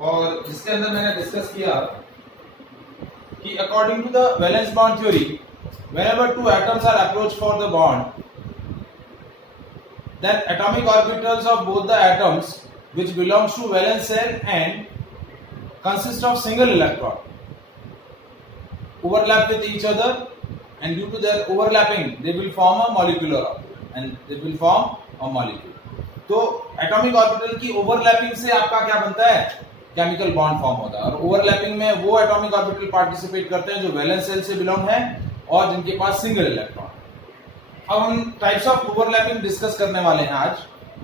और जिसके अंदर मैंने डिस्कस किया कि according to the valence bond theory, whenever two atoms are approached for the bond, then atomic orbitals of both the atoms which belongs to valence shell and consist of single electron overlap with each other, and due to their overlapping they will form a molecular orbital and they will form a molecule. तो atomic orbital की overlapping से आपका क्या बनता है, chemical bond form होता है। और ओवरलैपिंग में वो एटॉमिक ऑर्बिटल पार्टिसिपेट करते हैं जो वैलेंस शेल से बिलोंग है और जिनके पास सिंगल इलेक्ट्रॉन। अब हम टाइप्स ऑफ ओवरलैपिंग डिस्कस करने वाले हैं आज,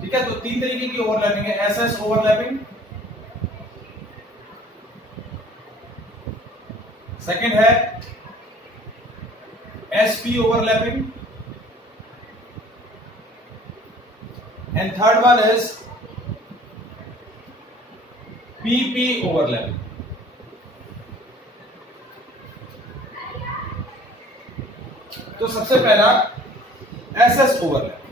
ठीक है। तो तीन तरीके की ओवरलैपिंग है, एसएस ओवरलैपिंग, सेकंड है SP overlapping, and third one is PP overlapping. तो सबसे पहला एसएस ओवरलैपिंग।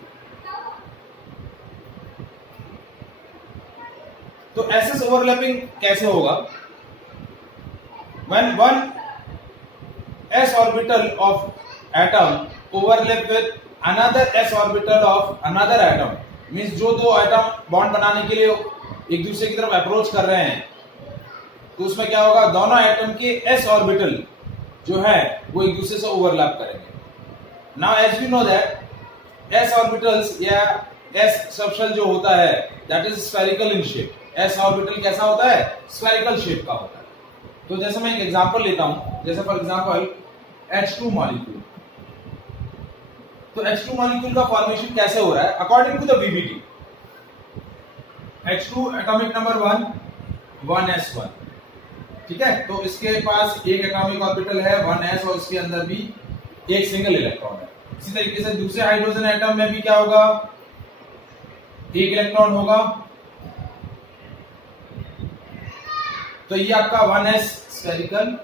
तो एसएस ओवरलैपिंग कैसे होगा? when one s orbital of atom overlap with another s orbital of another atom, means जो दो एटम बॉन्ड बनाने के लिए एक दूसरे की तरफ अप्रोच कर रहे हैं, तो उसमें क्या होगा, दोनों एटम के s ऑर्बिटल जो है वो एक दूसरे से ओवरलैप करेंगे। Now as we know that s orbitals या s सबशेल जो होता है that is spherical in shape. s orbital कैसा होता है, स्फेरिकल शेप का होता है। तो जैसे मैं एक एग्जांपल लेता हूं, जैसे फॉर एग्जांपल H2 मॉलिक्यूल। तो H2 मॉलिक्यूल का फॉर्मेशन कैसे हो रहा है according to the VBT। H2 atomic number 1s1, ठीक है। तो इसके पास एक एटॉमिक ऑर्बिटल है 1s और इसके अंदर भी एक सिंगल इलेक्ट्रॉन है। इसी तरीके से दूसरे हाइड्रोजन एटम में भी क्या होगा, एक इलेक्ट्रॉन होगा। तो ये आपका 1s स्फेरिकल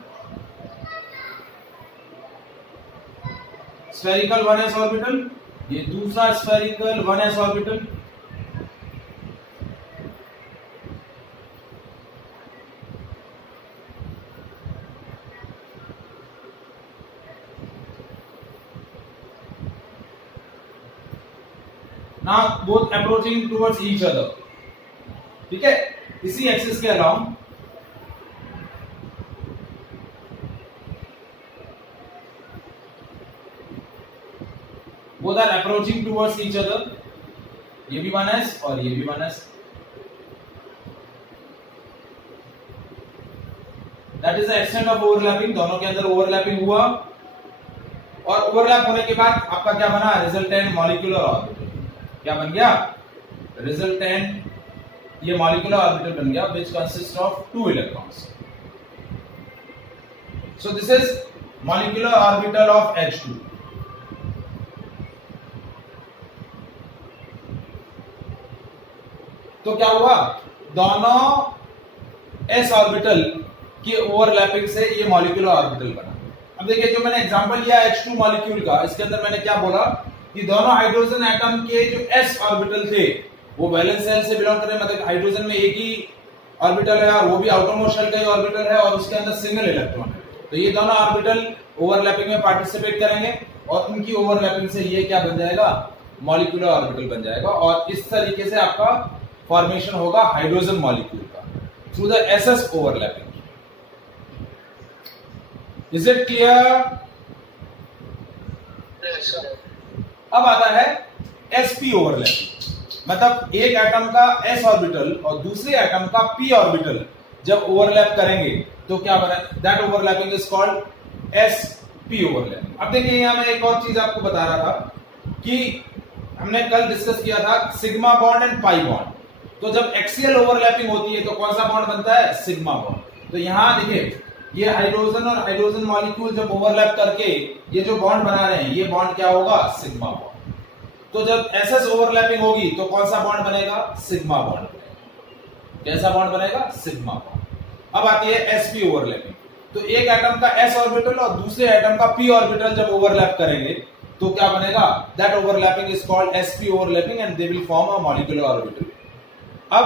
1s ऑर्बिटल, ये दूसरा spherical 1s orbital. Now both approaching towards each other, ठीक है। इसी एक्सिस के along both are approaching towards each other, ये भी 1s और ये भी 1s। That is the extent of overlapping, दोनों के अंदर ओवरलैपिंग हुआ और ओवरलैप होने के बाद आपका क्या बना, रिजल्टेंट मॉलिक्यूलर ऑर्बिटल। क्या बन गया, रिजल्टेंट ये मॉलिक्यूलर ऑर्बिटल बन गया which consists of 2 electrons. So this is molecular orbital of H2. तो क्या हुआ, दोनों s ऑर्बिटल की ओवरलैपिंग से ये मॉलिक्यूलर ऑर्बिटल बना। अब देखिए जो मैंने एग्जांपल लिया H2 मॉलिक्यूल का, इसके अंदर मैंने क्या बोला कि दोनों हाइड्रोजन एटम के जो s ऑर्बिटल थे वो वैलेंस शेल से बिलोंग कर रहे हैं, मतलब हाइड्रोजन में एक ही ऑर्बिटल है और वो भी आउटरमोस्ट शेल का ही ऑर्बिटल है और उसके अंदर सिंगल इलेक्ट्रॉन है। तो ये दोनों ऑर्बिटल ओवरलैपिंग में पार्टिसिपेट करेंगे और उनकी ओवरलैपिंग से ये क्या बन जाएगा, मॉलिक्यूलर ऑर्बिटल बन जाएगा। और इस तरीके से आपका फॉर्मेशन होगा हाइड्रोजन मॉलिक्यूल का through the SS overlapping. Is it clear? अब आता है sp ओवरलैपिंग, मतलब एक एटम का s ऑर्बिटल और दूसरे एटम का p ऑर्बिटल जब ओवरलैप करेंगे तो क्या बना, that overlapping is called sp overlapping. अब देखिए यहां मैं एक और चीज आपको बता रहा था कि हमने कल डिस्कस किया था sigma bond and pi bond. तो जब एक्सियल ओवरलैपिंग होती है तो कौन सा बॉन्ड बनता है, सिग्मा बॉन्ड। तो यहां देखिए ये हाइड्रोजन और हाइड्रोजन मॉलिक्यूल जब ओवरलैप करके ये जो बॉन्ड बना रहे हैं ये बॉन्ड क्या होगा, सिग्मा बॉन्ड। तो जब एसएस ओवरलैपिंग होगी तो कौन सा बॉन्ड बनेगा, सिग्मा बॉन्ड बनेगा। कैसा बॉन्ड बनेगा, सिग्मा बॉन्ड। अब आती है एसपी ओवरलैपिंग। तो एक एटम का s ऑर्बिटल और दूसरे एटम का p ऑर्बिटल जब ओवरलैप करेंगे तो क्या बनेगा, that overlapping is called sp overlapping and they will form a molecular orbital. अब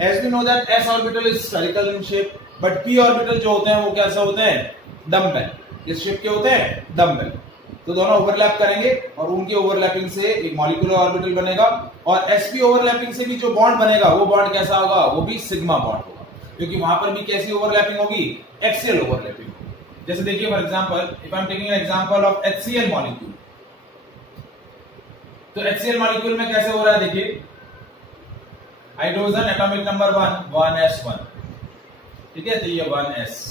as we know that s orbital is spherical in shape, but p orbital जो होते हैं वो कैसे होते हैं, डम्बेल। किस शेप के होते हैं, डम्बेल। तो दोनों ओवरलैप करेंगे और उनके ओवरलैपिंग से एक मॉलिक्यूलर ऑर्बिटल बनेगा, और sp ओवरलैपिंग से भी जो बॉन्ड बनेगा वो बॉन्ड कैसा होगा, वो भी सिग्मा बॉन्ड होगा, क्योंकि वहां पर भी कैसी ओवरलैपिंग होगी, एक्सियल ओवरलैपिंग। जैसे देखिए for example, if I am taking an example of HCl molecule, तो HCl मॉलिक्यूल में कैसे हो रहा है, देखिए हाइड्रोजन एटॉमिक नंबर 1s1, ठीक है, तो ये 1s,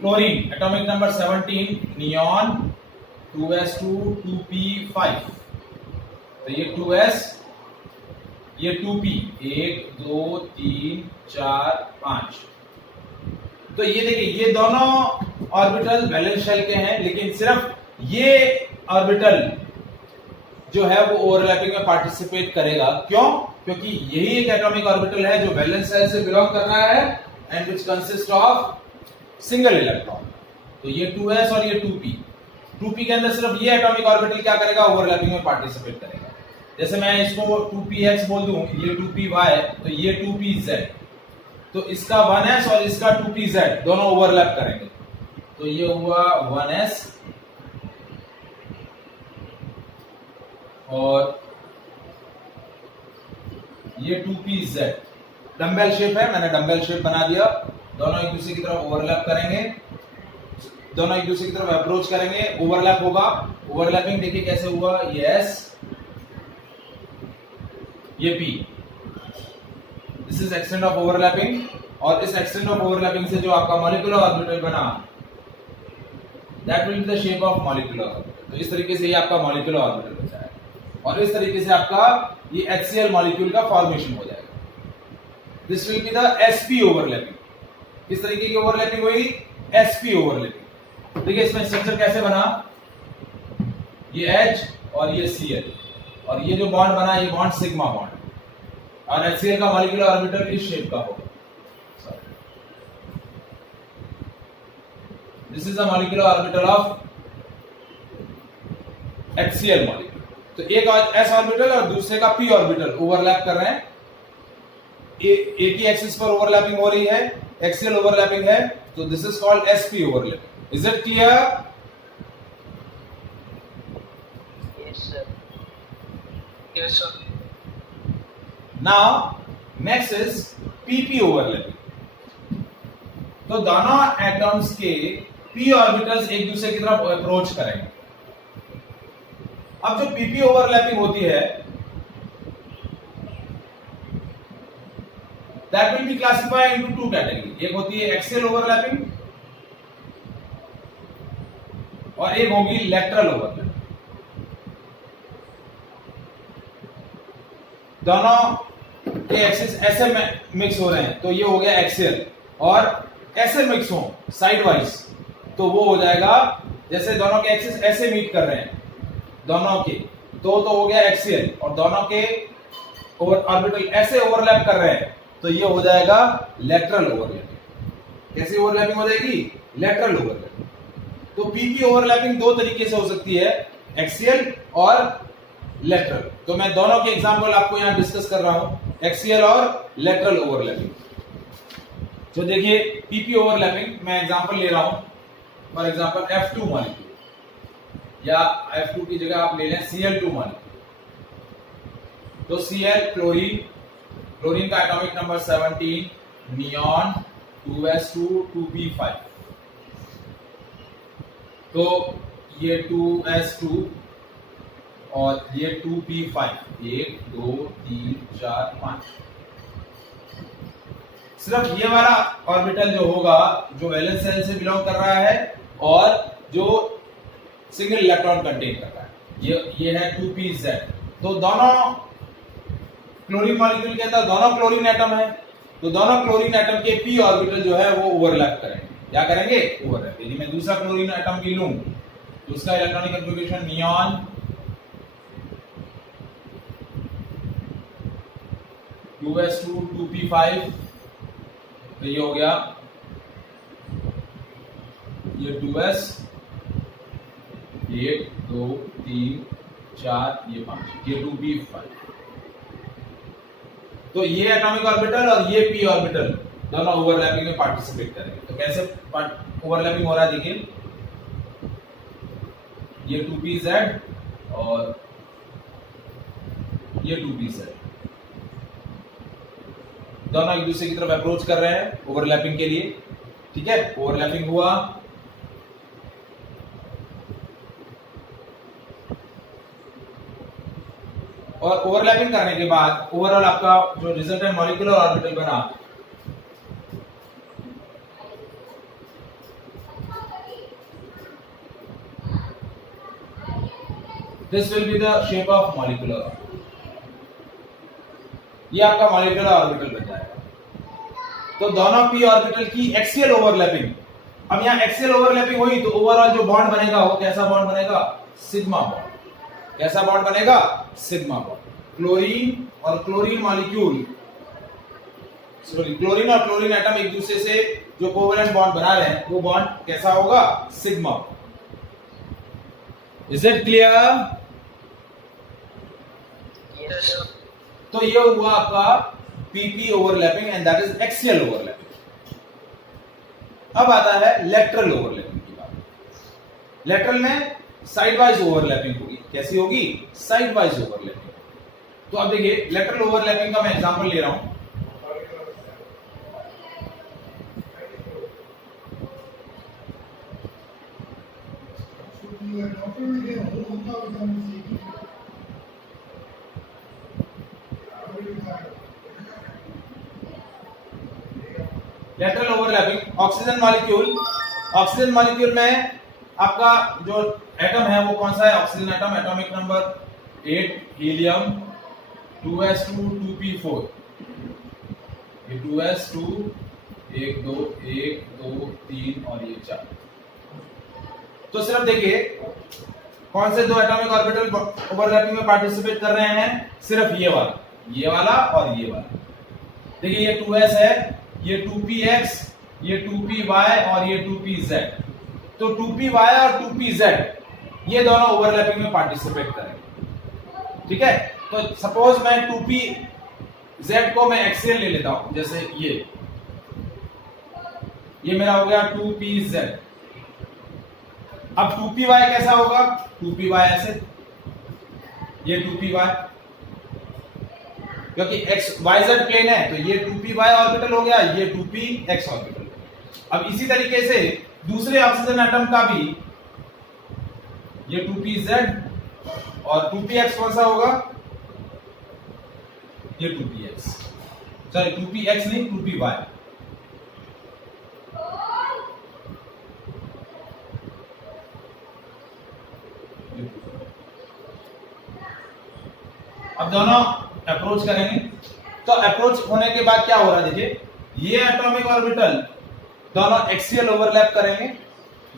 chlorine atomic number 17 neon 2s2 2p5, तो ये 2s, ये 2p, 1 2 3 4 5। तो ये देखिए ये दोनों ऑर्बिटल वैलेंस शेल के हैं, लेकिन सिर्फ ये ऑर्बिटल जो है वो ओवरलैपिंग में पार्टिसिपेट करेगा। क्यों? क्योंकि यही एक एटॉमिक ऑर्बिटल है जो वैलेंस शेल से बिलोंग कर रहा है and which consist of single electron. तो ये 2s और ये 2p, 2p के अंदर सिर्फ ये एटॉमिक ऑर्बिटल क्या करेगा, ओवरलैपिंग में पार्टिसिपेट करेगा। जैसे मैं इसको 2px बोल दूं, ये 2py, तो ये 2pz, तो इसका 1s और इसका 2pz दोनों ओवरलैप करेंगे, तो ये हुआ 1s और ये 2pz। डम्बेल शेप है, मैंने डम्बेल शेप बना दिया, दोनों एक दूसरे की तरफ ओवरलैप करेंगे, दोनों एक दूसरे की तरफ अप्रोच करेंगे, ओवरलैप होगा। ओवरलैपिंग देखिए कैसे हुआ, ये s, ये p, this is extent of overlapping, और इस एक्सटेंट ऑफ ओवरलैपिंग से जो आपका मॉलिक्यूलर ऑर्बिटल बना, that will be the shape of molecular orbital. तो इस तरीके से ये आपका मॉलिक्यूलर ऑर्बिटल बचा है, और इस तरीके से आपका ये HCl मॉलिक्यूल का फॉर्मेशन हो जाएगा। This will be the sp overlapping. किस तरीके की ओवरलैपिंग हुई, sp ओवरलैपिंग। देखिए इसमें स्ट्रक्चर कैसे बना, ये H और ये Cl, और ये जो बॉन्ड बना ये बॉन्ड सिग्मा बॉन्ड, और HCl का मॉलिक्यूलर ऑर्बिटल इस शेप का होगा। This is the molecular orbital of HCl molecule. तो एक s ऑर्बिटल और दूसरे का p ऑर्बिटल ओवरलैप कर रहे हैं, एक ही एक्सिस पर ओवरलैपिंग हो रही है, एक्सियल ओवरलैपिंग है, तो this is called sp overlapping. Is it clear? Yes, sir. Yes, sir. Now next is pp overlapping. तो दोनों एटम्स के p ऑर्बिटल्स एक दूसरे की तरफ अप्रोच करेंगे। अब जो pp ओवरलैपिंग होती है, that will be classified into two category। एक होती है एक्सियल ओवरलैपिंग और एक होगी लेटरल ओवरलैपिंग। दोनों के एक्सिस ऐसे मिक्स हो रहे हैं, तो ये हो गया एक्सियल, और ऐसे मिक्स हो साइड वाइज, तो वो हो जाएगा, जैसे दोनों के एक्सिस ऐसे मीट कर रहे हैं दोनों के, तो हो गया एक्सियल, और दोनों के ऑर्बिटल ऐसे ओवरलैप कर रहे हैं, तो ये हो जाएगा लेटरल ओवरलैपिंग। कैसी ओवरलैपिंग हो जाएगी, लेटरल ओवरलैपिंग। तो पीपी ओवरलैपिंग दो तरीके से हो सकती है, एक्सियल और लेटरल। तो मैं दोनों के एग्जांपल आपको यहां डिस्कस कर रहा हूं, एक्सियल और लेटरल ओवरलैपिंग। तो देखिए पीपी ओवरलैपिंग मैं एग्जांपल ले रहा हूं, फॉर एग्जांपल F2 मॉलिक्यूल, या F2 की जगह आप ले लें Cl2 मॉलिक्यूल। तो Cl क्लोरीन, क्लोरीन का atomic number 17, neon 2s2 2p5, तो ये 2s2 और ये 2p5, 1 2 3 4 5। सिर्फ ये वाला ऑर्बिटल जो होगा जो वैलेंस शेल से बिलोंग कर रहा है और जो सिंगल इलेक्ट्रॉन कंटेन कर रहा है, ये है 2pz। तो दोनों क्लोरीन मॉलिक्यूल के अंदर दोनों क्लोरीन एटम है, तो दोनों क्लोरीन एटम के p ऑर्बिटल जो है वो ओवरलैप करेंगे। क्या करेंगे, ओवरलैप। यदि मैं दूसरा क्लोरीन एटम भी लूं तो उसका electronic configuration neon 2s2 2p5, तो ये हो गया, ये 2s, 1 2 3 4, ये 5, ये 2p5। तो ये एटॉमिक ऑर्बिटल और ये p ऑर्बिटल दोनों ओवरलैपिंग में पार्टिसिपेट करेंगे। तो कैसे ओवरलैपिंग हो रहा है देखिए, ये 2pz और ये 2pz दोनों एक दूसरे की तरफ अप्रोच कर रहे हैं ओवरलैपिंग के लिए। ठीक है, ओवरलैपिंग हुआ, और ओवरलैपिंग करने के बाद ओवरऑल आपका जो रिजल्टेंट मॉलिक्यूलर ऑर्बिटल बना, this will be the shape of molecular orbital. ये आपका मॉलिक्यूलर ऑर्बिटल बन जाएगा। तो दोनों p ऑर्बिटल की एक्सियल ओवरलैपिंग, अब यहां एक्सियल ओवरलैपिंग हुई तो ओवरऑल जो बॉन्ड बनेगा वो कैसा बॉन्ड बनेगा, सिग्मा बॉन्ड। कैसा बॉन्ड बनेगा, सिग्मा बॉन्ड। क्लोरीन और क्लोरीन मॉलिक्यूल, सॉरी क्लोरीन और क्लोरीन एटम एक दूसरे से जो कोवेलेंट बॉन्ड बना रहे हैं वो बॉन्ड कैसा होगा, sigma. Is it clear? Yes, sir. तो ये हुआ आपका PP overlapping and that is axial overlapping. अब आता है लेटरल ओवरलैपिंग की बात। लेटरल में साइड वाइज ओवरलैपिंग होगी। कैसी होगी, साइड वाइज ओवरलैपिंग। तो अब देखिए लेटरल ओवरलैपिंग का मैं एग्जांपल ले रहा हूं। लेटरल ओवरलैपिंग, ऑक्सीजन मॉलिक्यूल में आपका जो एटम है वो कौन सा है, oxygen atom, atomic number 8, helium 2s2 2p4, ये 2s2 1 2 1 2 3 और ये 4। तो सिर्फ देखिए कौन से दो एटॉमिक ऑर्बिटल ओवरलैपिंग में पार्टिसिपेट कर रहे हैं, सिर्फ ये वाला और ये वाला। देखिए ये 2s है, ये 2px, ये 2py और ये 2pz। तो 2py और 2pz ये दोनों ओवरलैपिंग में पार्टिसिपेट करेंगे। ठीक है, तो सपोज मैं 2pz को मैं एक्सियल ले लेता हूं, जैसे ये मेरा हो गया 2pz। अब 2py कैसा होगा, 2py ऐसे, ये 2py, क्योंकि xyz प्लेन है तो ये 2py ऑर्बिटल हो गया, ये 2px ऑर्बिटल। अब इसी तरीके से दूसरे ऑक्सीजन एटम का भी ये 2pz और 2px कौन सा होगा, ये 2px, सॉरी 2px नहीं 2py। अब दोनों अप्रोच करेंगे। तो अप्रोच होने के बाद क्या हो रहा है, देखिए ये एटॉमिक ऑर्बिटल दोनों एक्सियल ओवरलैप करेंगे,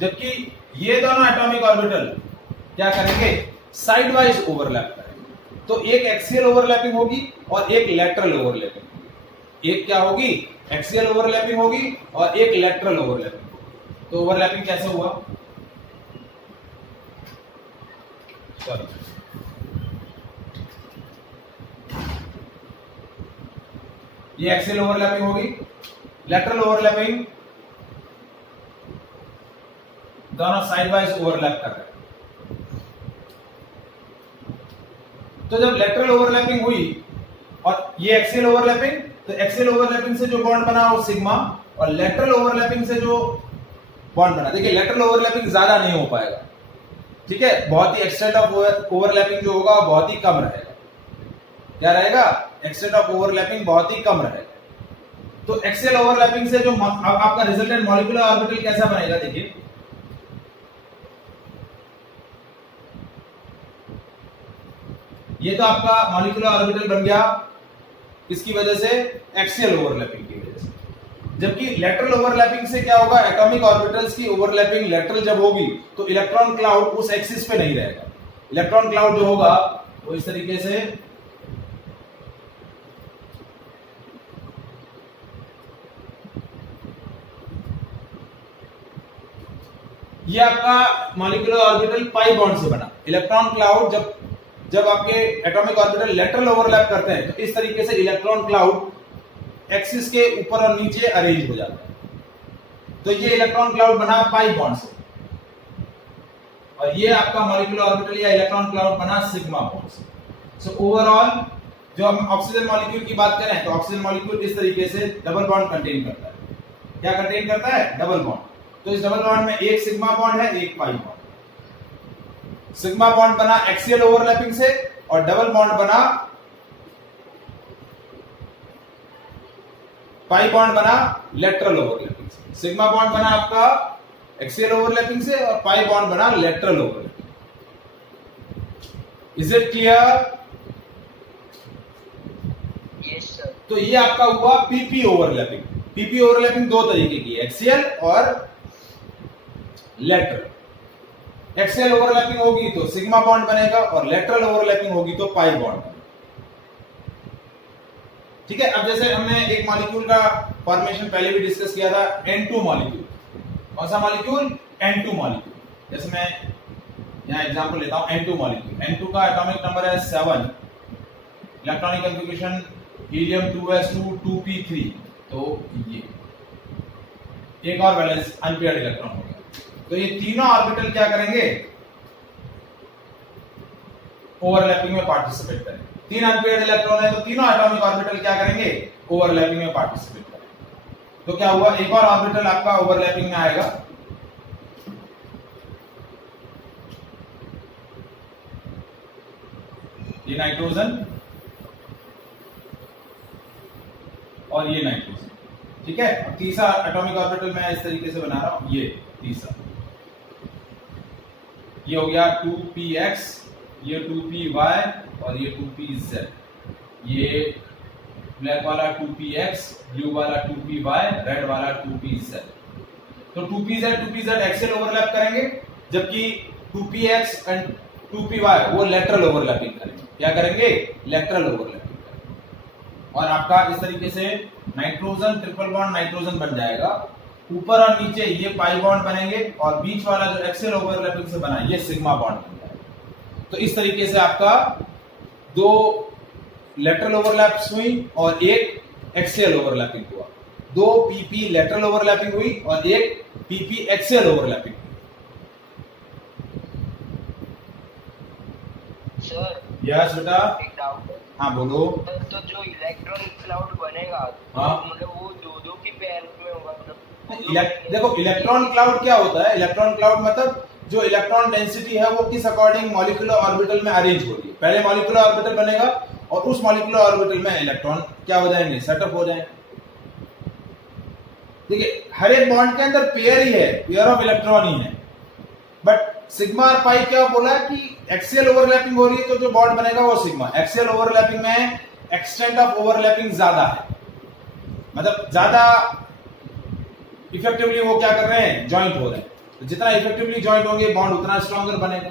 जबकि ये दोनों एटॉमिक ऑर्बिटल क्या करेंगे, साइड वाइज ओवरलैप करेंगे। तो एक एक्सियल ओवरलैपिंग होगी और एक लेटरल ओवरलैपिंग होगी। एक क्या होगी, एक्सियल ओवरलैपिंग होगी और एक लेटरल ओवरलैपिंग। तो ओवरलैपिंग कैसे हुआ, सॉरी ये एक्सियल ओवरलैपिंग होगी, लेटरल ओवरलैपिंग दोनों साइड वाइज ओवरलैप कर रहे हैं। तो जब लेटरल ओवरलैपिंग हुई और ये एक्सियल ओवरलैपिंग, तो एक्सियल ओवरलैपिंग से जो बॉन्ड बना वो सिग्मा, और लेटरल ओवरलैपिंग से जो बॉन्ड बना, देखिए लेटरल ओवरलैपिंग ज्यादा नहीं हो पाएगा। ठीक है, बहुत ही एक्सटेंट ऑफ ओवरलैपिंग जो होगा बहुत ही कम रहेगा। क्या रहेगा, एक्सटेंट ऑफ ओवरलैपिंग बहुत ही कम रहेगा। तो एक्सियल ओवरलैपिंग से जो आपका रिजल्टेंट मॉलिक्यूलर ऑर्बिटल कैसा बनेगा, देखिए ये तो आपका मॉलिक्यूलर ऑर्बिटल बन गया किसकी वजह से, एक्सियल ओवरलैपिंग की वजह से। जबकि लेटरल ओवरलैपिंग से क्या होगा, एटॉमिक ऑर्बिटल्स की ओवरलैपिंग लेटरल जब होगी तो इलेक्ट्रॉन क्लाउड उस एक्सिस पे नहीं रहेगा। इलेक्ट्रॉन क्लाउड जो होगा वो इस तरीके से ये आपका मॉलिक्यूलर ऑर्बिटल पाई बॉन्ड से बना। इलेक्ट्रॉन क्लाउड जब जब आपके एटॉमिक ऑर्बिटल लेटरल ओवरलैप करते हैं तो इस तरीके से इलेक्ट्रॉन क्लाउड एक्सिस के ऊपर और नीचे अरेंज हो जाता है। तो ये इलेक्ट्रॉन क्लाउड बना पाई बॉन्ड से, और ये आपका मॉलिक्यूलर ऑर्बिटल या इलेक्ट्रॉन क्लाउड बना सिग्मा बॉन्ड से। सो ओवरऑल जो हम ऑक्सीजन मॉलिक्यूल की बात करें तो ऑक्सीजन मॉलिक्यूल इस तरीके से डबल बॉन्ड कंटेन करता है। क्या कंटेन करता है? Double bond. तो इस डबल बॉन्ड में एक सिग्मा बॉन्ड है, एक पाई बॉन्ड। सिग्मा बॉन्ड बना एक्सियल ओवरलैपिंग से और डबल बॉन्ड बना पाई बॉन्ड बना लेटरल ओवरलैपिंग से। सिग्मा बॉन्ड बना आपका एक्सियल ओवरलैपिंग से और पाई बॉन्ड बना lateral overlapping. Is it clear? Yes sir. तो ये आपका हुआ पीपी ओवरलैपिंग। पीपी ओवरलैपिंग दो तरीके की, एक्सियल और लेटरल। एक्सियल ओवरलैपिंग होगी तो सिग्मा बॉन्ड बनेगा और लेटरल ओवरलैपिंग होगी तो पाई बॉन्ड बनेगा। ठीक है। अब जैसे हमने एक मॉलिक्यूल का फॉर्मेशन पहले भी डिस्कस किया था, N2 मॉलिक्यूल। कौन सा मॉलिक्यूल? N2 molecule. जैसे मैं यहां एग्जांपल लेता हूं N2 मॉलिक्यूल। N2 का एटॉमिक नंबर है 7, electronic configuration helium 2s2 2p3। तो ये एक और वैलेंस अनपेयर्ड इलेक्ट्रॉन हो गया। तो ये तीनों ऑर्बिटल क्या करेंगे? ओवरलैपिंग में पार्टिसिपेट करेंगे। तीन अनपेयर्ड इलेक्ट्रॉन है तो तीनों एटॉमिक ऑर्बिटल क्या करेंगे? ओवरलैपिंग में पार्टिसिपेट करेंगे। तो क्या हुआ? एक और ऑर्बिटल आपका ओवरलैपिंग में आएगा। ये नाइट्रोजन और ये नाइट्रोजन। ठीक है। अब तीसरा एटॉमिक ऑर्बिटल मैं इस तरीके से बना रहा हूं, ये तीसरा, ये हो गया 2px, ये 2py और ये 2pz। ये ब्लैक वाला 2px, ब्लू वाला 2py, रेड वाला 2pz। तो 2pz एक्सियल ओवरलैप करेंगे, जबकि 2px एंड 2py वो लेटरल ओवरलैपिंग करेंगे। क्या करेंगे? लेटरल ओवरलैपिंग करेंगे। और आपका इस तरीके से नाइट्रोजन ट्रिपल बॉन्ड नाइट्रोजन बन जाएगा। ऊपर और नीचे ये पाई बॉन्ड बनेंगे और बीच वाला जो एक्सियल ओवरलैपिंग से बना ये सिग्मा बॉन्ड बन जाएगा। तो इस तरीके से आपका दो लेटरल ओवरलैप्स हुई और एक एक्सियल ओवरलैपिंग हुआ। दो पीपी लेटरल ओवरलैपिंग हुई और एक पीपी एक्सियल ओवरलैपिंग हुई। सर यस बेटा। एक डाउट है। हाँ बोलो। तो जो इलेक्ट्रॉन क्लाउड बनेगा, हाँ, मतलब वो दो की पेयर में होगा? मतलब देखो इलेक्ट्रॉन क्लाउड क्या होता है? इलेक्ट्रॉन क्लाउड मतलब जो इलेक्ट्रॉन डेंसिटी है वो किस अकॉर्डिंग मॉलिक्यूलर ऑर्बिटल में अरेंज हो रही है। पहले मॉलिक्यूलर ऑर्बिटल बनेगा और उस मॉलिक्यूलर ऑर्बिटल में इलेक्ट्रॉन क्या हो जाएंगे? सेटअप हो जाएंगे। देखिए हर एक बॉन्ड के अंदर पेयर ही है, पेयर ऑफ इलेक्ट्रॉन ही है। बट सिग्मा और पाई क्या बोला कि एक्सियल ओवरलैपिंग हो रही है तो जो बॉन्ड बनेगा वो सिग्मा। एक्सियल ओवरलैपिंग में एक्सटेंट ऑफ ओवरलैपिंग ज्यादा है, मतलब ज्यादा इफेक्टिवली वो क्या कर रहे हैं? ज्वाइंट हो रहे हैं। तो जितना इफेक्टिवली ज्वाइंट होंगे बॉन्ड उतना स्ट्रॉन्गर बनेगा।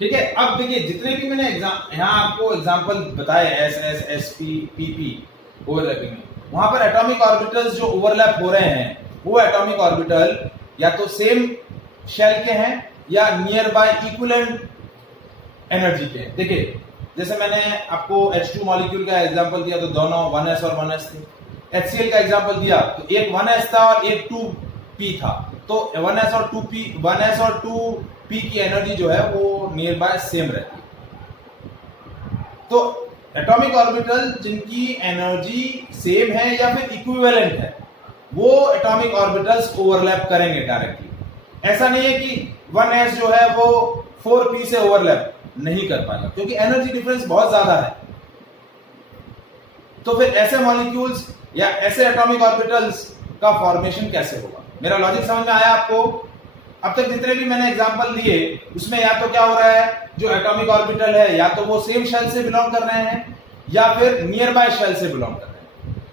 ठीक है। अब देखिए जितने भी मैंने यहां आपको एग्जांपल बताए S S S P P P overlapping में, वहां पर एटॉमिक ऑर्बिटल्स जो ओवरलैप हो रहे हैं वो एटॉमिक ऑर्बिटल या तो सेम शेल के हैं या नियर बाय इक्विवेलेंट एनर्जी के हैं। देखिए जैसे मैंने आपको H2 मॉलिक्यूल का एग्जांपल दिया तो दोनों 1s और 1s थे। HCl का एग्जांपल दिया तो एक 1s था और एक 2p था। तो 1s और 2p की एनर्जी जो है वो नियर बाय सेम रहती है। तो एटॉमिक ऑर्बिटल जिनकी एनर्जी सेम है या फिर इक्विवेलेंट है वो एटॉमिक ऑर्बिटल्स ओवरलैप करेंगे डायरेक्टली। ऐसा नहीं है कि 1s जो है वो 4p से ओवरलैप नहीं कर पाएगा क्योंकि एनर्जी डिफरेंस बहुत ज्यादा है। तो फिर ऐसे मॉलिक्यूल्स या ऐसे एटॉमिक ऑर्बिटल्स का फॉर्मेशन कैसे होगा? मेरा लॉजिक समझ में आया आपको? अब तक जितने भी मैंने एग्जांपल दिए उसमें या तो क्या हो रहा है, जो एटॉमिक ऑर्बिटल है या तो वो सेम शेल से बिलोंग कर रहे हैं या फिर नियर बाय शेल से बिलोंग कर रहे हैं।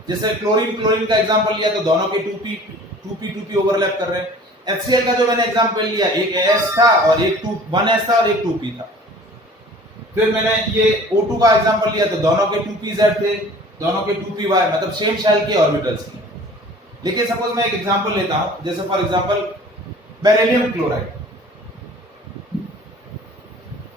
जैसे क्लोरीन का एग्जांपल लिया तो दोनों के 2p ओवरलैप कर रहे हैं। HCl का जो मैंने एग्जांपल लिया एक S था और एक 1s था और एक 2p था। फिर मैंने ये O2 का एग्जांपल लिया तो दोनों के 2pz थे, दोनों के 2py, मतलब सेम शेल के ऑर्बिटल्स थे। लेकिन सपोज मैं एक एग्जांपल लेता हूं, जैसे फॉर एग्जांपल बेरिलियम क्लोराइड।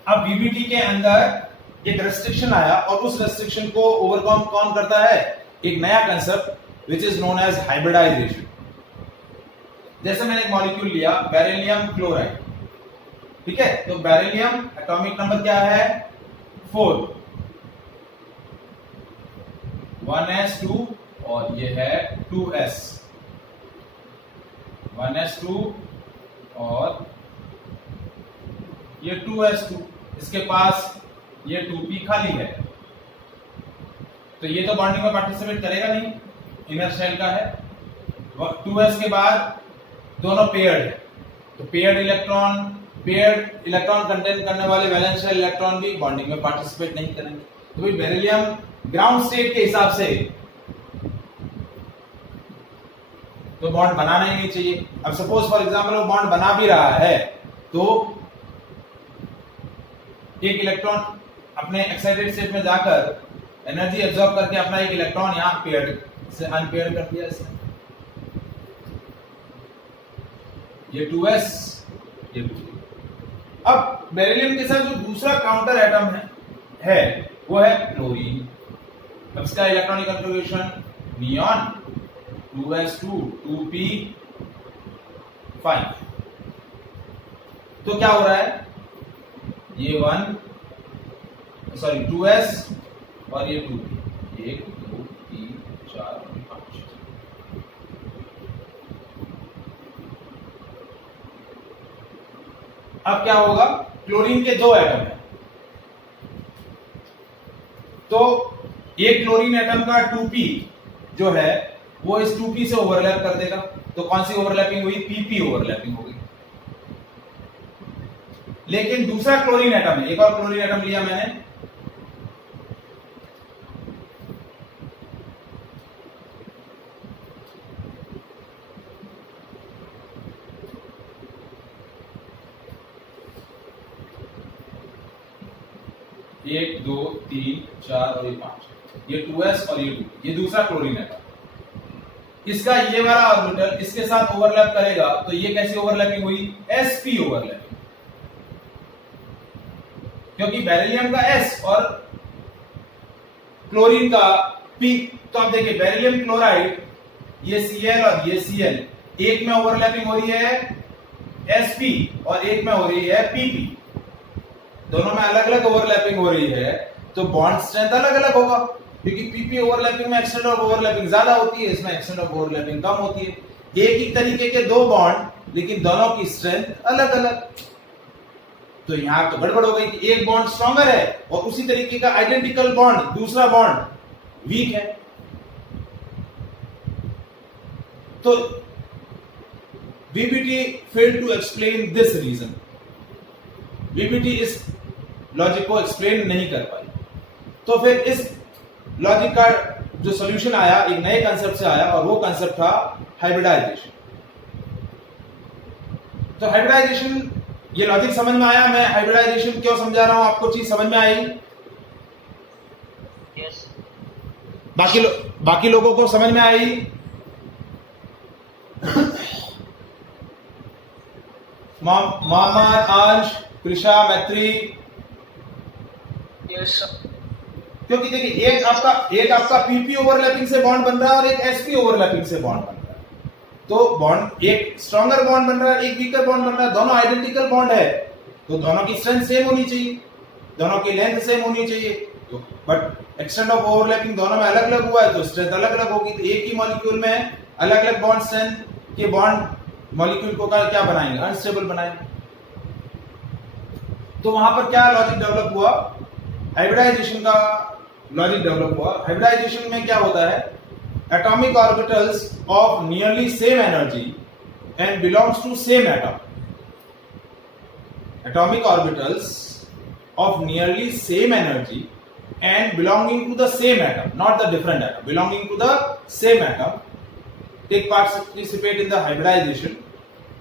अब वीबीटी के अंदर एक रेस्ट्रिक्शन आया और उस रेस्ट्रिक्शन को ओवरकम कौन करता है? एक नया concept which is known as hybridization. जैसे मैंने एक मॉलिक्यूल लिया बेरिलियम क्लोराइड, ठीक है, तो बेरिलियम एटॉमिक नंबर क्या है? 4, 1s2 और ये है 2s, 1s2 और ये 2s2, इसके पास ये 2p खाली है, तो ये तो बॉन्डिंग में पार्टिसिपेट करेगा नहीं, इनर शेल का है। 2s के बाद दोनों पेयर्ड है, तो पेयर्ड इलेक्ट्रॉन कंटेन करने वाले वैलेंस शेल इलेक्ट्रॉन भी बॉन्डिंग में पार्टिसिपेट नहीं करेंगे। तो भाई बेरिलियम ग्राउंड स्टेट के हिसाब से तो बॉन्ड बनाना ही नहीं चाहिए। अब सपोज फॉर एग्जांपल वो बॉन्ड बना भी रहा है तो एक इलेक्ट्रॉन अपने एक्साइटेड स्टेट में जाकर एनर्जी एब्जॉर्ब करके अपना एक इलेक्ट्रॉन यहां पेयर्ड से अनपेयर्ड कर दिया इसने, ये 2s, ये 2p। अब बेरिलियम के साथ जो दूसरा काउंटर एटम है वो है क्लोरीन। अब इसका electronic configuration neon 2s2 2p5। तो क्या हो रहा है? ये 2s और ये 2p, 1 2 3 4 और 5। अब क्या होगा? क्लोरीन के 2 एटम है, तो एक क्लोरीन एटम का 2p जो है वो इस 2p से ओवरलैप कर देगा, तो कौन सी ओवरलैपिंग हुई? pp ओवरलैपिंग हो गई। लेकिन दूसरा क्लोरीन एटम है, एक और क्लोरीन एटम लिया मैंने, एक 2 3 4 और ये 5, ये 2s और ये 2, ये दूसरा क्लोरीन एटम। इसका ये वाला ऑर्बिटल इसके साथ ओवरलैप करेगा, तो ये कैसी ओवरलैपिंग हुई? sp ओवरलैपिंग, क्योंकि बेरिलियम का s और क्लोरीन का p। तो आप देखिए बेरिलियम क्लोराइड ये Cl और ये Cl, एक में ओवरलैपिंग हो रही है sp और एक में हो रही है pp, दोनों में अलग अलग ओवरलैपिंग हो रही है, तो बॉन्ड स्ट्रेंथ अलग अलग होगा, क्योंकि pp ओवरलैपिंग में एक्सटेंड ऑफ ओवरलैपिंग ज्यादा होती है, इसमें एक्सटेंड ऑफ ओवरलैपिंग कम होती है। एक ही तरीके के 2 बॉन्ड लेकिन दोनों की स्ट्रेंथ अलग अलग, तो यहां तो गड़बड़ हो गई कि एक बॉन्ड स्ट्रॉन्गर है और उसी तरीके का आइडेंटिकल बॉन्ड दूसरा बॉन्ड वीक है। तो VBT failed to explain this reason, VBT इस लॉजिक को एक्सप्लेन नहीं कर पाई। तो फिर इस लॉजिक का जो सॉल्यूशन आया एक नए कंसेप्ट से आया, और वो कंसेप्ट था हाइब्रिडाइजेशन। तो हाइब्रिडाइजेशन, ये लॉजिक समझ में आया? मैं हाइब्रिडाइजेशन क्यों समझा रहा हूं, आपको चीज समझ में आई? यस। बाकी लोगों को समझ में आई? मोहम्मद, अंश, कृषा, मैत्री? यस। क्योंकि देखिए एक आपका pp ओवरलैपिंग से बॉन्ड बन रहा है और एक sp ओवरलैपिंग से बॉन्ड बन रहा है, तो बॉन्ड एक स्ट्रॉन्गर बॉन्ड बन रहा है, एक वीकर बॉन्ड बन रहा है, दोनों आइडेंटिकल बॉन्ड है, तो दोनों की स्ट्रेंथ सेम होनी चाहिए, दोनों की लेंथ सेम होनी चाहिए, तो बट एक्सटेंट ऑफ ओवरलैपिंग दोनों में अलग अलग हुआ है, तो स्ट्रेंथ अलग अलग होगी। तो एक ही मॉलिक्यूल में अलग अलग बॉन्ड स्ट्रेंथ के बॉन्ड मॉलिक्यूल को क्या बनाएंगे? अनस्टेबल बनाएंगे। तो वहां पर क्या लॉजिक डेवलप हुआ? हाइब्रिडाइजेशन का लॉजिक डेवलप हुआ। हाइब्रिडाइजेशन में क्या होता है? Atomic orbitals of nearly same energy and belongs to same atom, atomic orbitals of nearly same energy and belonging to the same atom, not the different atom, belonging to the same atom, take participate in the hybridization।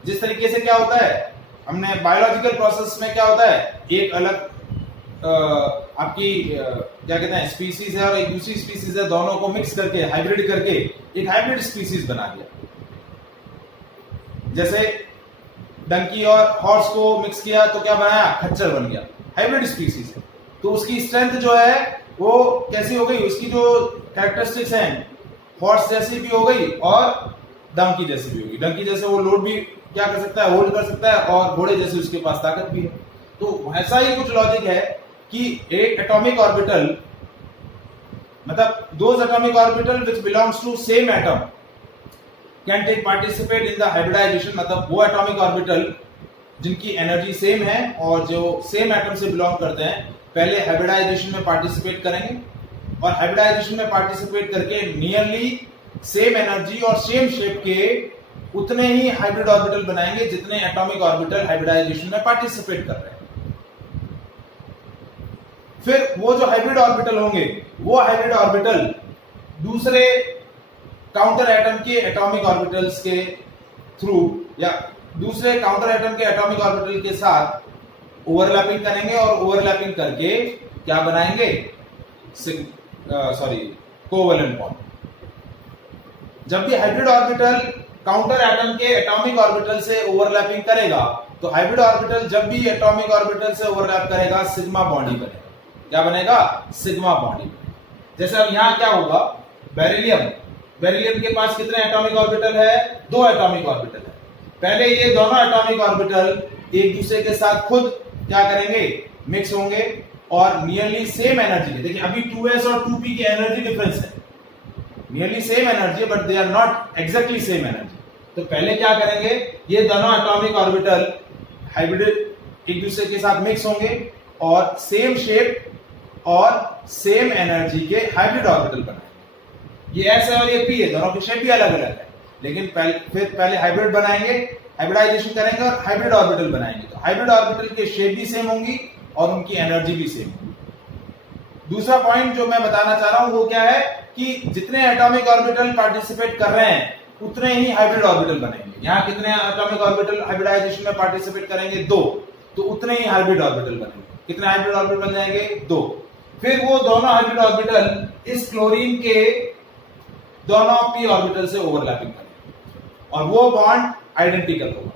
जिस तरीके से क्या होता है, हमने biological process में क्या होता है, एक अलग आपकी क्या कहते हैं स्पीसीज है और एक दूसरी स्पीसीज है, दोनों को मिक्स करके हाइब्रिड करके एक हाइब्रिड स्पीसीज बना दिया। जैसे डंकी और हॉर्स को मिक्स किया तो क्या बनाया? खच्चर बन गया। हाइब्रिड स्पीसीज है, तो उसकी स्ट्रेंथ जो है वो कैसी हो गई, उसकी जो कैरेक्टरिस्टिक्स हैं हॉर्स जैसी भी हो गई और डंकी जैसी भी होगी। डंकी जैसे वो लोड भी क्या कर सकता है, होल्ड कर सकता है, और घोड़े जैसे उसके पास ताकत भी है। तो ऐसा ही कुछ लॉजिक है कि एक एटॉमिक ऑर्बिटल, मतलब those atomic orbital which belongs to same atom can take participate in the hybridization, मतलब वो एटॉमिक ऑर्बिटल जिनकी एनर्जी सेम है और जो सेम एटम से बिलोंग करते हैं, पहले हाइब्रिडाइजेशन में पार्टिसिपेट करेंगे और हाइब्रिडाइजेशन में पार्टिसिपेट करके नियरली सेम एनर्जी और सेम शेप के उतने ही हाइब्रिड ऑर्बिटल बनाएंगे जितने एटॉमिक ऑर्बिटल हाइब्रिडाइजेशन में पार्टिसिपेट कर रहे हैं। फिर वो जो हाइब्रिड ऑर्बिटल होंगे, वो हाइब्रिड ऑर्बिटल दूसरे काउंटर एटम के एटॉमिक ऑर्बिटल्स के थ्रू या दूसरे काउंटर एटम के एटॉमिक ऑर्बिटल के साथ ओवरलैपिंग करेंगे और ओवरलैपिंग करके क्या बनाएंगे, कोवैलेंट बॉन्ड। जब भी हाइब्रिड ऑर्बिटल काउंटर एटम के एटॉमिक ऑर्बिटल से ओवरलैपिंग करेगा, तो हाइब्रिड ऑर्बिटल जब भी एटॉमिक ऑर्बिटल से ओवरलैप करेगा, सिग्मा बॉन्ड ही बनेगा। क्या बनेगा, सिग्मा बॉन्ड ही बनेगा। जैसे अब यहां क्या होगा, बेरिलियम के पास कितने एटॉमिक ऑर्बिटल है, 2 एटॉमिक ऑर्बिटल है। पहले ये दोनों एटॉमिक ऑर्बिटल एक दूसरे के साथ खुद क्या करेंगे, मिक्स होंगे और नियरली सेम एनर्जी के, देखिए अभी 2s और 2p की एनर्जी डिफरेंस है, nearly same energy but they are not exactly same energy. तो पहले क्या करेंगे, ये दोनों एटॉमिक ऑर्बिटल हाइब्रिड एक दूसरे के साथ मिक्स होंगे और सेम शेप और सेम एनर्जी के हाइब्रिड ऑर्बिटल बनाएंगे। ये s है और ये p है, दोनों की शेप भी अलग अलग है, लेकिन फिर पहले हाइब्रिड बनाएंगे, हाइब्रिडाइजेशन करेंगे और हाइब्रिड ऑर्बिटल बनाएंगे। तो हाइब्रिड ऑर्बिटल के शेप भी सेम होंगी और उनकी एनर्जी भी सेम होगी। दूसरा पॉइंट जो मैं बताना चाह रहा हूं वो क्या है कि जितने एटॉमिक ऑर्बिटल पार्टिसिपेट कर रहे हैं उतने ही हाइब्रिड ऑर्बिटल बनेंगे। यहां कितने एटॉमिक ऑर्बिटल हाइब्रिडाइजेशन में पार्टिसिपेट करेंगे, 2, तो उतने ही हाइब्रिड ऑर्बिटल बनेंगे। कितने हाइब्रिड ऑर्बिटल बन जाएंगे, 2। फिर वो दोनों हाइब्रिड ऑर्बिटल इस क्लोरीन के दोनों p ऑर्बिटल से ओवरलैपिंग करेंगे और वो बॉन्ड आइडेंटिकल होगा।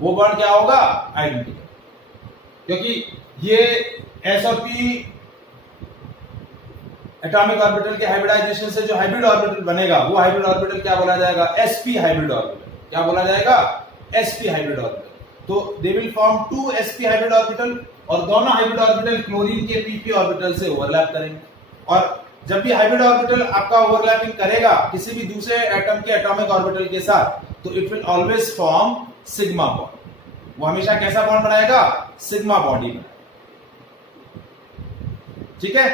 वो बॉन्ड क्या होगा, आइडेंटिकल, क्योंकि ये s और p एटॉमिक ऑर्बिटल के हाइब्रिडाइजेशन से जो हाइब्रिड ऑर्बिटल बनेगा, वो हाइब्रिड ऑर्बिटल क्या बोला जाएगा, sp हाइब्रिड ऑर्बिटल। क्या बोला जाएगा, sp हाइब्रिड ऑर्बिटल। तो they will form 2 sp hybrid orbital और दोनों हाइब्रिड ऑर्बिटल क्लोरीन के pp ऑर्बिटल से ओवरलैप करेंगे। और जब भी हाइब्रिड ऑर्बिटल आपका ओवरलैपिंग करेगा किसी भी दूसरे एटम के एटॉमिक ऑर्बिटल के साथ, तो it will always form sigma bond. वो हमेशा कैसा बॉन्ड बनाएगा, सिग्मा बॉन्ड ही बनाएगा। ठीक है,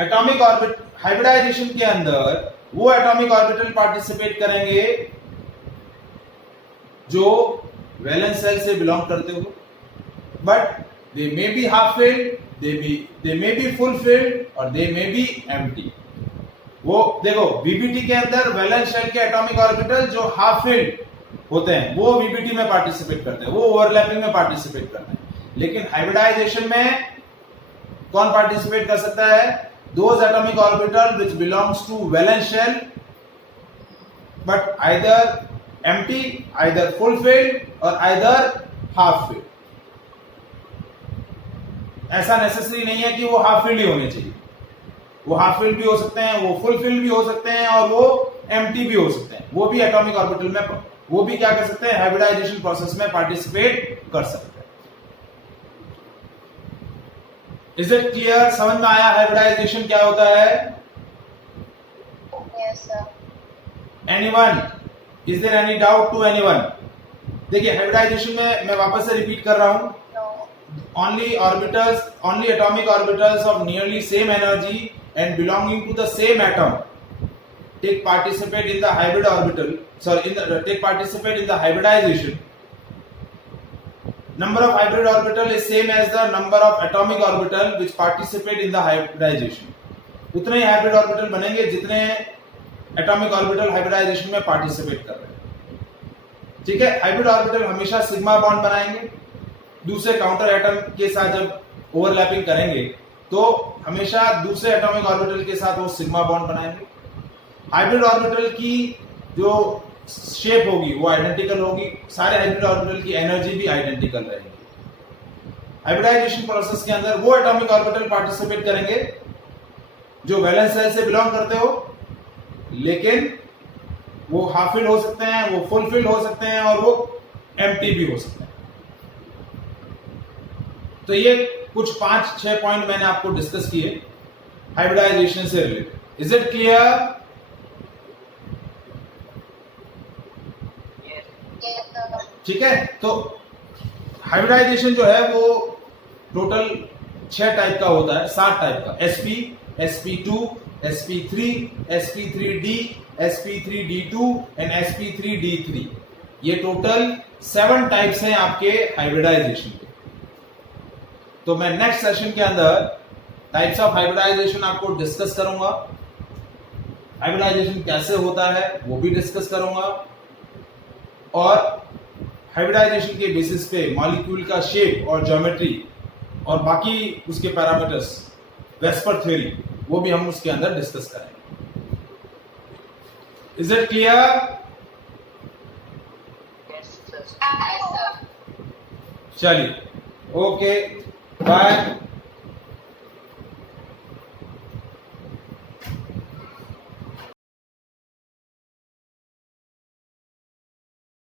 एटॉमिक ऑर्बिट हाइब्रिडाइजेशन के अंदर वो एटॉमिक ऑर्बिटल पार्टिसिपेट करेंगे जो वैलेंस शेल से बिलोंग करते हो, but they may be half filled, they may be full filled और they may be empty। वो देखो VBT के अंदर वैलेंस शेल के एटॉमिक ऑर्बिटल जो हाफ फिल्ड होते हैं वो VBT में पार्टिसिपेट करते हैं, वो ओवरलैपिंग में पार्टिसिपेट करते हैं। लेकिन हाइब्रिडाइजेशन में कौन पार्टिसिपेट कर सकता है, those atomic orbital which belongs to valence shell but either empty, either full filled or either half filled। ऐसा नेसेसरी नहीं है कि वो हाफ फील्ड ही होने चाहिए, वो हाफ फील्ड भी हो सकते हैं, वो फुल फील्ड भी हो सकते हैं और वो एम्प्टी भी हो सकते हैं। वो भी एटॉमिक ऑर्बिटल में वो भी क्या कर सकते हैं, हाइब्रिडाइजेशन प्रोसेस में पार्टिसिपेट कर सकते हैं। इज इट क्लियर, समझ में आया हाइब्रिडाइजेशन क्या होता है? Yes sir. Anyone, is there any doubt to anyone? देखिए हाइब्रिडाइजेशन में मैं वापस से रिपीट कर रहा हूं, only atomic orbitals of nearly same energy and belonging to the same atom take participate in the hybridization. Number of hybrid orbital is same as the number of atomic orbital which participate in the hybridization। उतने ही hybrid orbital बनेंगे जितने atomic orbital hybridisation में participate कर रहे हैं। ठीक है, hybrid orbital हमेशा सिग्मा बॉन्ड बनाएंगे, दूसरे काउंटर एटम के साथ जब ओवरलैपिंग करेंगे तो हमेशा दूसरे एटॉमिक ऑर्बिटल के साथ वो सिग्मा बॉन्ड बनाएंगे। हाइब्रिड ऑर्बिटल की जो शेप होगी वो आइडेंटिकल होगी, सारे हाइब्रिड ऑर्बिटल की एनर्जी भी आइडेंटिकल रहेगी। हाइब्रिडाइजेशन प्रोसेस के अंदर वो एटॉमिक ऑर्बिटल पार्टिसिपेट करेंगे जो वैलेंस शेल से बिलोंग करते हो, लेकिन वो हाफ फिल हो सकते हैं, वो फुल फिल हो सकते हैं और वो एम्प्टी भी हो सकते हैं। तो ये कुछ 5-6 पॉइंट मैंने आपको डिस्कस किए हाइब्रिडाइजेशन से रिलेटेड। Is it clear? ठीक है, तो हाइब्रिडाइजेशन जो है वो टोटल 6 टाइप का होता है, 7 टाइप का, sp, sp2, sp3, sp3d, sp3d2 and sp3d3। ये टोटल 7 टाइप्स हैं आपके हाइब्रिडाइजेशन के। तो मैं नेक्स्ट सेशन के अंदर टाइप्स ऑफ हाइब्रिडाइजेशन आपको डिस्कस करूंगा, हाइब्रिडाइजेशन कैसे होता है वो भी डिस्कस करूंगा, और हाइब्रिडाइजेशन के बेसिस पे मॉलिक्यूल का शेप और ज्योमेट्री और बाकी उसके पैरामीटर्स, वेस्पर थ्योरी, वो भी हम उसके अंदर डिस्कस करेंगे। Is it clear? Yes, sir. चलिए, ओके, बाय।